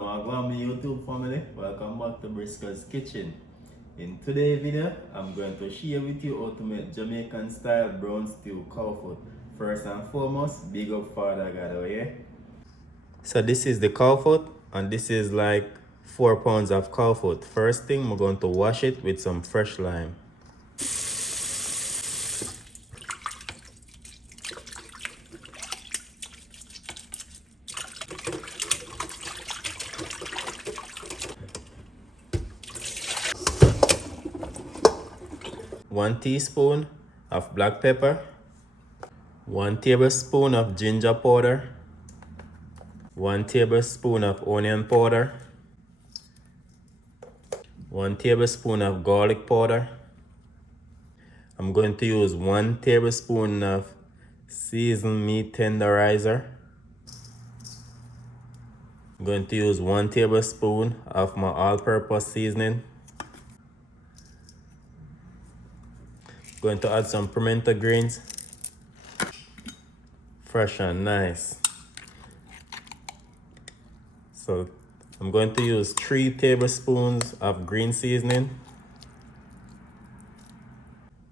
Wagwan, my YouTube family, welcome back to Briscoes Kitchen. In today's video, I'm going to share with you how to make Jamaican style brown stew cow foot. First and foremost, big up Father God, oh yeah? So this is the cow foot, and this is like 4 pounds of cow foot. First thing, we're going to wash it with some fresh lime. One teaspoon of black pepper, 1 tablespoon of ginger powder, 1 tablespoon of onion powder, 1 tablespoon of garlic powder. I'm going to use 1 tablespoon of seasoned meat tenderizer. I'm going to use 1 tablespoon of my all-purpose seasoning. Going to add some pimento greens, fresh and nice. So I'm going to use 3 tablespoons of green seasoning.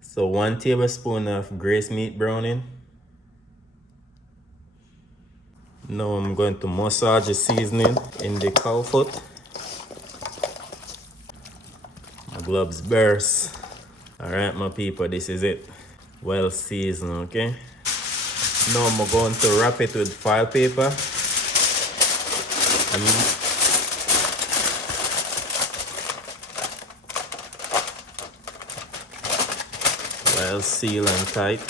So 1 tablespoon of grace meat browning. Now I'm going to massage the seasoning in the cow foot. My gloves burst. Alright my people, this is it. Well seasoned, okay? Now I'm going to wrap it with foil paper. Well sealed and tight.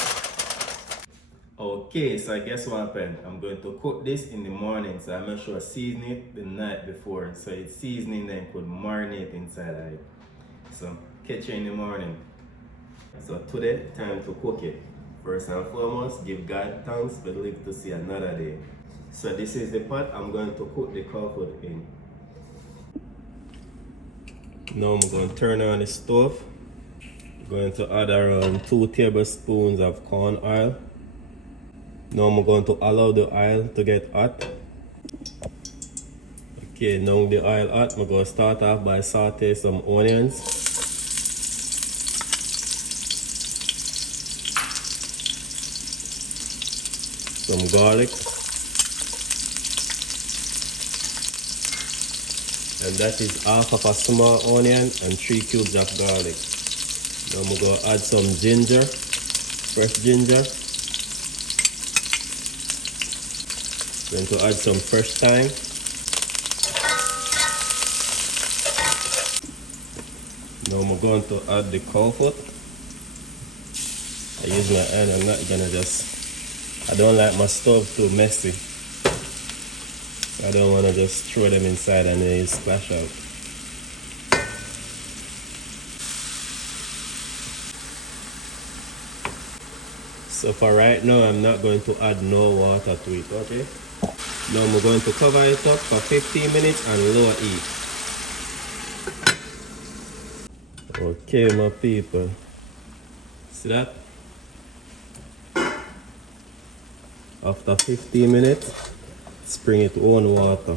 Okay, so I guess what happened? I'm going to cook this in the morning, so I make sure I season it the night before, so it's seasoning then could marinate inside of it. So catch you in the morning. So today, time to cook it. First and foremost, give God thanks for live to see another day. So this is the pot I'm going to cook the cow foot in. Now I'm going to turn on the stove. I'm going to add around 2 tablespoons of corn oil. Now I'm going to allow the oil to get hot. Okay, now the oil hot, I'm going to start off by sauteing some onions. Some garlic, and that is half of a small onion and 3 cubes of garlic. Now I'm going to add some ginger, fresh ginger. Going to add some fresh thyme. Now I'm going to add the cow foot. I use my hand, I'm not gonna I don't like my stove too messy. So I don't want to just throw them inside and they splash out. So for right now, I'm not going to add no water to it, okay? Now I'm going to cover it up for 15 minutes and lower heat. Okay, my people. See that? After 15 minutes, spring it on water.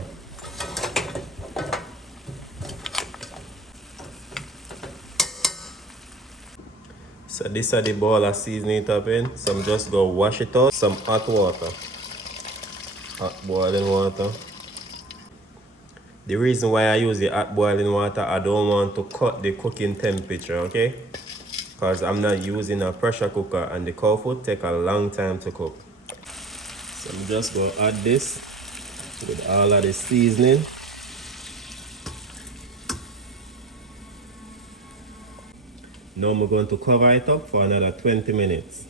So this is the bowl of seasoning it up in. So I'm just going to wash it out. Some hot water. Hot boiling water. The reason why I use the hot boiling water, I don't want to cut the cooking temperature, okay? Because I'm not using a pressure cooker and the cow foot take a long time to cook. So I'm just going to add this with all of the seasoning. Now I'm going to cover it up for another 20 minutes.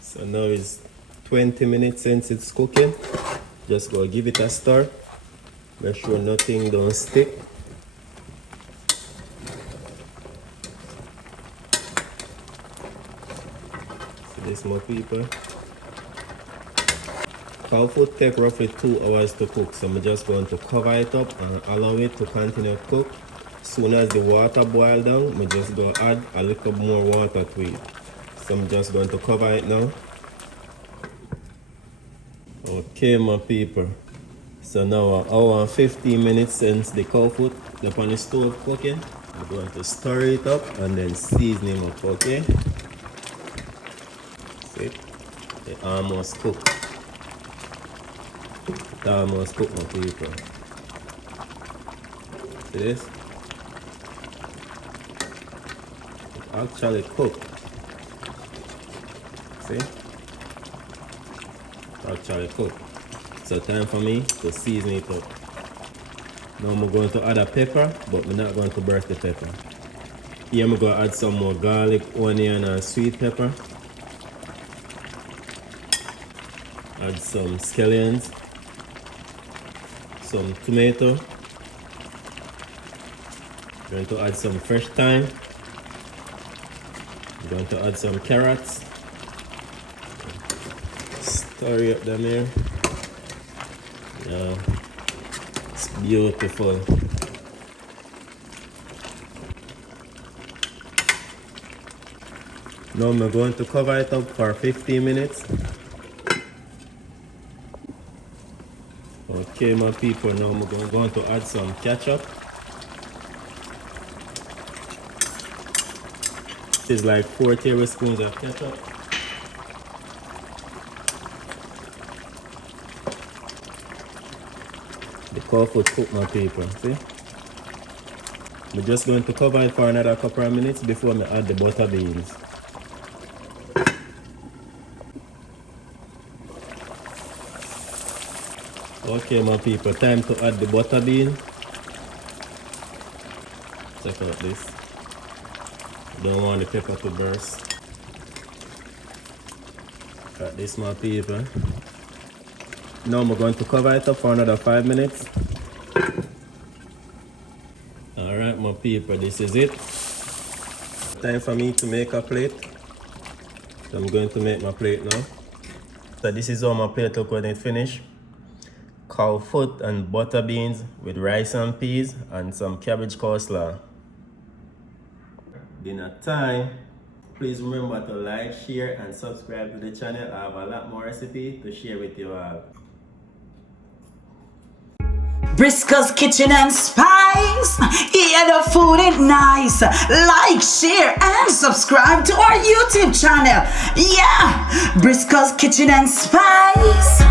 So now it's 20 minutes since it's cooking. Just go give it a stir. Make sure nothing don't stick. This more people. Cow foot take roughly 2 hours to cook, so I'm just going to cover it up and allow it to continue to cook. Soon as the water boils down, I'm just going to add a little more water to it. So I'm just going to cover it now. Okay, my people. So now an hour and 15 minutes since the cow foot up on the stove cooking. I'm going to stir it up and then season him up, okay? See? It almost cooked. It almost cooked, my people. See this? It actually cooked. See? Actually cooked. So time for me to season it up. Now I'm going to add a pepper, but I'm not going to burst the pepper. Here I'm going to add some more garlic, onion and sweet pepper. Add some scallions, some tomato. I'm going to add some fresh thyme. I'm going to add some carrots. Stir up them here. Yeah, it's beautiful. Now I'm going to cover it up for 15 minutes. Okay, my people, now I'm going to add some ketchup. This is like 4 tablespoons of ketchup. The cow foot cooked, my people, see? I'm just going to cover it for another couple of minutes before I add the butter beans. Okay, my people, time to add the butter bean. Check out this. Don't want the pepper to burst. Got this, my people. Now I'm going to cover it up for another 5 minutes. Alright, my people, this is it. Time for me to make a plate. So I'm going to make my plate now. So this is how my plate look when it finished. Cow foot and butter beans with rice and peas and some cabbage coleslaw. Dinner time. Please remember to like, share and subscribe to the channel. I have a lot more recipe to share with you all. Briscoes Kitchen and Spice. Yeah, the food is nice. Like, share, and subscribe to our YouTube channel. Yeah, Briscoes Kitchen and Spice.